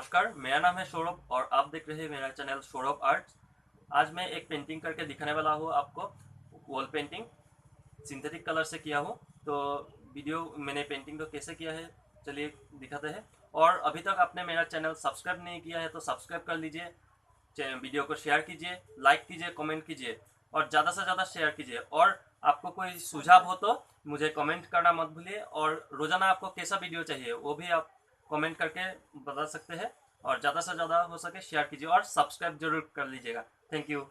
नमस्कार, मेरा नाम है सौरभ और आप देख रहे हैं मेरा चैनल सौरभ आर्ट्स। आज मैं एक पेंटिंग करके दिखाने वाला हूँ आपको। वॉल पेंटिंग सिंथेटिक कलर से किया हूँ। तो वीडियो मैंने पेंटिंग को कैसे किया है चलिए दिखाते हैं। और अभी तक आपने मेरा चैनल सब्सक्राइब नहीं किया है तो सब्सक्राइब कर लीजिए। वीडियो को शेयर कीजिए, लाइक कीजिए, कमेंट कीजिए और ज़्यादा से ज़्यादा शेयर कीजिए। और आपको कोई सुझाव हो तो मुझे कमेंट करना मत भूलिए। और रोज़ाना आपको कैसा वीडियो चाहिए वो भी आप कमेंट करके बता सकते हैं। और ज़्यादा से ज़्यादा हो सके शेयर कीजिए और सब्सक्राइब जरूर कर लीजिएगा। Thank you.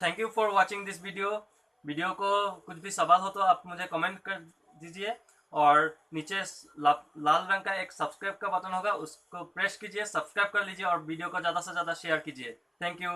Thank you for watching this video को कुछ भी सवाल हो तो आप मुझे कमेंट कर दीजिए, और नीचे लाल रंग का एक सब्सक्राइब का बटन होगा, उसको प्रेस कीजिए, सब्सक्राइब कर लीजिए और वीडियो को ज़्यादा से ज़्यादा शेयर कीजिए। Thank you.